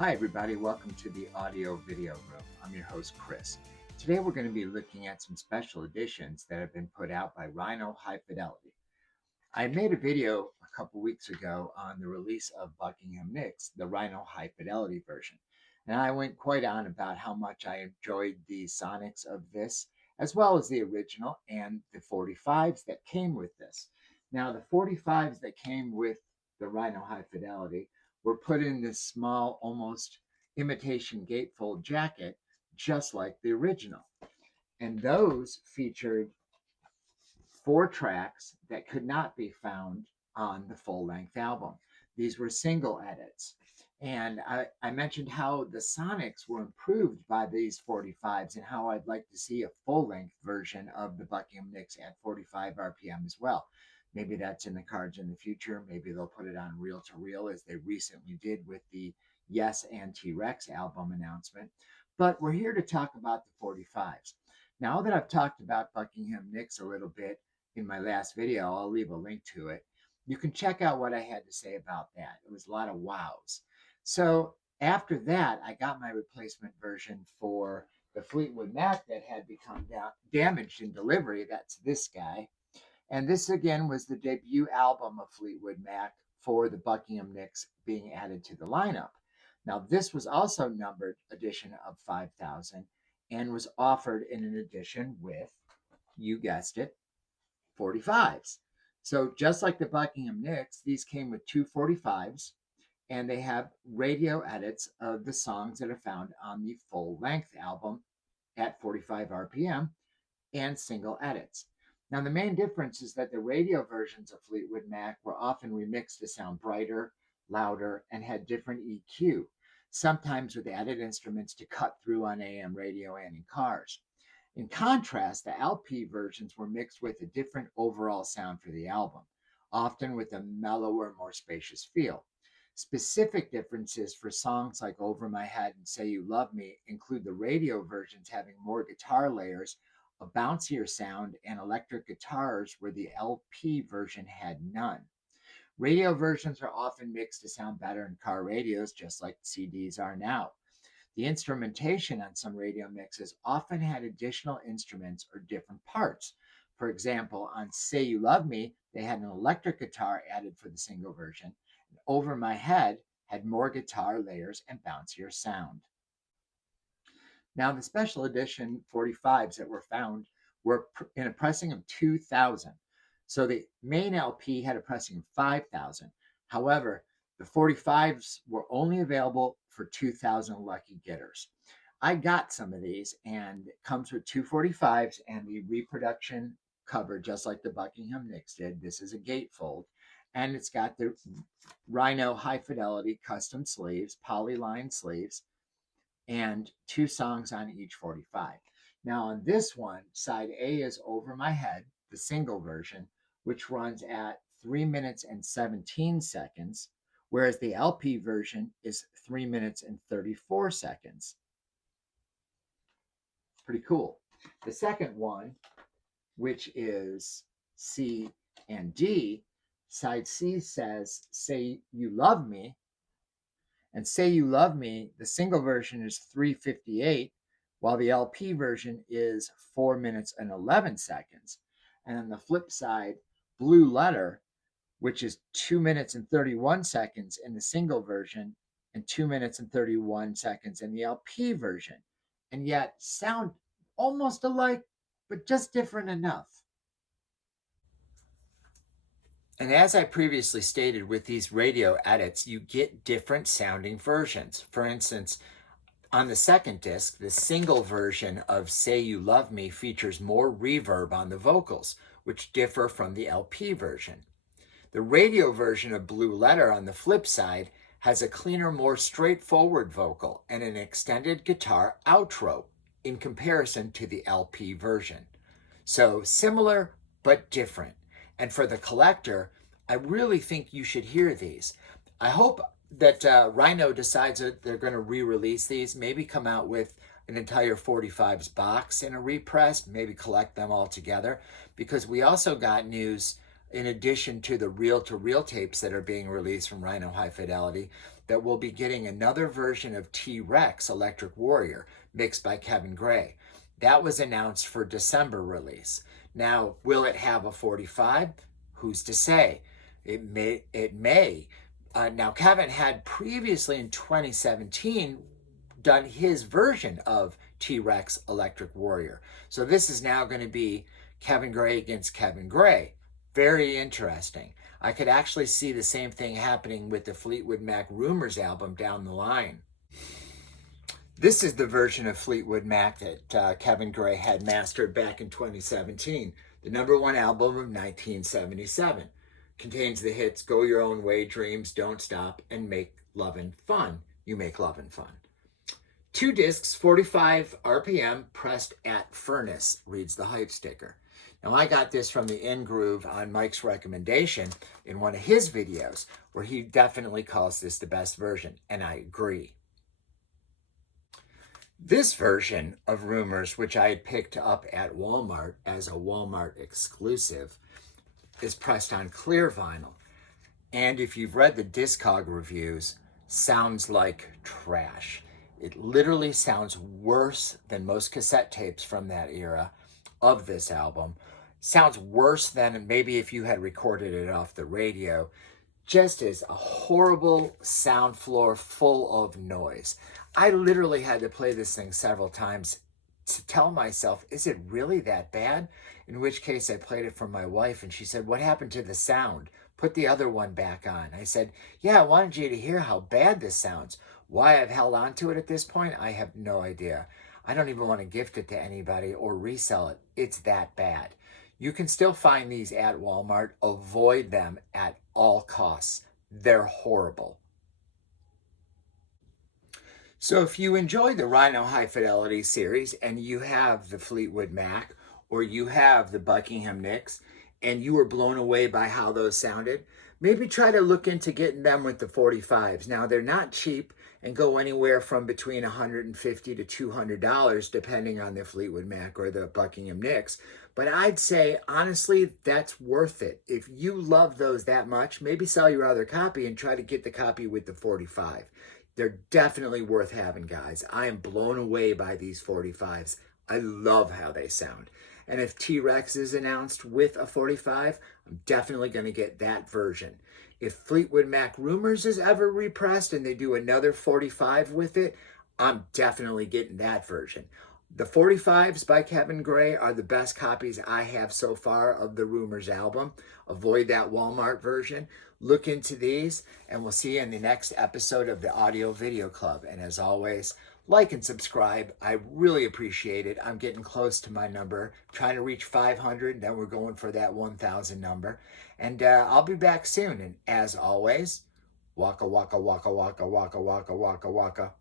Hi everybody, welcome to the Audio Video Room. I'm your host Chris. Today we're going to be looking at some special editions that have been put out by Rhino High Fidelity. I made a video a couple weeks ago on the release of Buckingham Nicks, the Rhino High Fidelity version. And I went quite on about how much I enjoyed the sonics of this, as well as the original and the 45s that came with this. Now the 45s that came with the Rhino High Fidelity were put in this small, almost imitation gatefold jacket, just like the original. And those featured 4 tracks that could not be found on the full-length album. These were single edits. And I mentioned how the sonics were improved by these 45s and how I'd like to see a full-length version of the Buckingham Nicks at 45 RPM as well. Maybe that's in the cards in the future. Maybe they'll put it on reel-to-reel as they recently did with the Yes and T-Rex album announcement. But we're here to talk about the 45s. Now that I've talked about Buckingham Nicks a little bit in my last video, I'll leave a link to it. You can check out what I had to say about that. It was a lot of wows. So after that, I got my replacement version for the Fleetwood Mac that had become damaged in delivery. That's this guy. And this again was the debut album of Fleetwood Mac for the Buckingham Nicks being added to the lineup. Now this was also numbered edition of 5000 and was offered in an edition with, you guessed it, 45s. So just like the Buckingham Nicks, these came with 2 45s, and they have radio edits of the songs that are found on the full-length album at 45 RPM and single edits. Now, the main difference is that the radio versions of Fleetwood Mac were often remixed to sound brighter, louder, and had different EQ, sometimes with added instruments to cut through on AM radio and in cars. In contrast, the LP versions were mixed with a different overall sound for the album, often with a mellower, more spacious feel. Specific differences for songs like Over My Head and Say You Love Me include the radio versions having more guitar layers, a bouncier sound, and electric guitars where the LP version had none. Radio versions are often mixed to sound better in car radios, just like CDs are now. The instrumentation on some radio mixes often had additional instruments or different parts. For example, on Say You Love Me, they had an electric guitar added for the single version. And Over My Head had more guitar layers and bouncier sound. Now, the special edition 45s that were found were in a pressing of 2000. So the main LP had a pressing of 5000. However, the 45s were only available for 2000 lucky getters. I got some of these, and it comes with 2 45s and the reproduction cover, just like the Buckingham Nicks did. This is a gatefold, and it's got the Rhino High Fidelity custom sleeves, polyline sleeves, and 2 songs on each 45. Now on this one, side A is Over My Head, the single version, which runs at 3 minutes and 17 seconds, whereas the LP version is 3 minutes and 34 seconds. Pretty cool. The second one, which is C and D, side C says Say You Love Me, and Say You Love Me, the single version is 3:58, while the LP version is 4 minutes and 11 seconds. And on the flip side, Blue Letter, which is 2 minutes and 31 seconds in the single version and 2 minutes and 31 seconds in the LP version, and yet sound almost alike, but just different enough. And as I previously stated, with these radio edits, you get different sounding versions. For instance, on the second disc, the single version of Say You Love Me features more reverb on the vocals, which differ from the LP version. The radio version of Blue Letter, on the flip side, has a cleaner, more straightforward vocal and an extended guitar outro in comparison to the LP version. So similar, but different. And for the collector, I really think you should hear these. I hope that Rhino decides that they're going to re-release these, maybe come out with an entire 45s box in a repress, maybe collect them all together, because we also got news in addition to the reel-to-reel tapes that are being released from Rhino High Fidelity, that we'll be getting another version of T-Rex Electric Warrior mixed by Kevin Gray. That was announced for December release. Now, will it have a 45? Who's to say? It may. Now, Kevin had previously in 2017 done his version of T-Rex Electric Warrior. So this is now going to be Kevin Gray against Kevin Gray. Very interesting. I could actually see the same thing happening with the Fleetwood Mac Rumors album down the line. This is the version of Fleetwood Mac that Kevin Gray had mastered back in 2017, the #1 album of 1977. Contains the hits Go Your Own Way, Dreams, Don't Stop, and Make Lovin' Fun. You make lovin' fun. 2 discs, 45 RPM, pressed at furnace, reads the hype sticker. Now, I got this from the In Groove on Mike's recommendation in one of his videos, where he definitely calls this the best version, and I agree. This version of Rumors, which I had picked up at Walmart as a Walmart exclusive, is pressed on clear vinyl. And if you've read the Discog reviews, sounds like trash. It literally sounds worse than most cassette tapes from that era of this album. Sounds worse than maybe if you had recorded it off the radio. Just as a horrible sound floor full of noise. I literally had to play this thing several times to tell myself, is it really that bad? In which case I played it for my wife and she said, what happened to the sound? Put the other one back on. I said, yeah, I wanted you to hear how bad this sounds. Why I've held on to it at this point, I have no idea. I don't even want to gift it to anybody or resell it. It's that bad. You can still find these at Walmart. Avoid them at all costs. They're horrible. So if you enjoy the Rhino High Fidelity series and you have the Fleetwood Mac or you have the Buckingham Nicks and you were blown away by how those sounded, maybe try to look into getting them with the 45s. Now, they're not cheap and go anywhere from between $150 to $200 depending on the Fleetwood Mac or the Buckingham Nicks. But I'd say, honestly, that's worth it. If you love those that much, maybe sell your other copy and try to get the copy with the 45. They're definitely worth having, guys. I am blown away by these 45s. I love how they sound. And if T-Rex is announced with a 45, I'm definitely going to get that version. If Fleetwood Mac Rumors is ever repressed and they do another 45 with it, I'm definitely getting that version. The 45s by Kevin Gray are the best copies I have so far of the Rumors album. Avoid that Walmart version. Look into these, and we'll see you in the next episode of the Audio Video Club. And as always, like and subscribe. I really appreciate it. I'm getting close to my number. I'm trying to reach 500, then we're going for that 1,000 number. And I'll be back soon. And as always, waka, waka, waka, waka, waka, waka, waka, waka.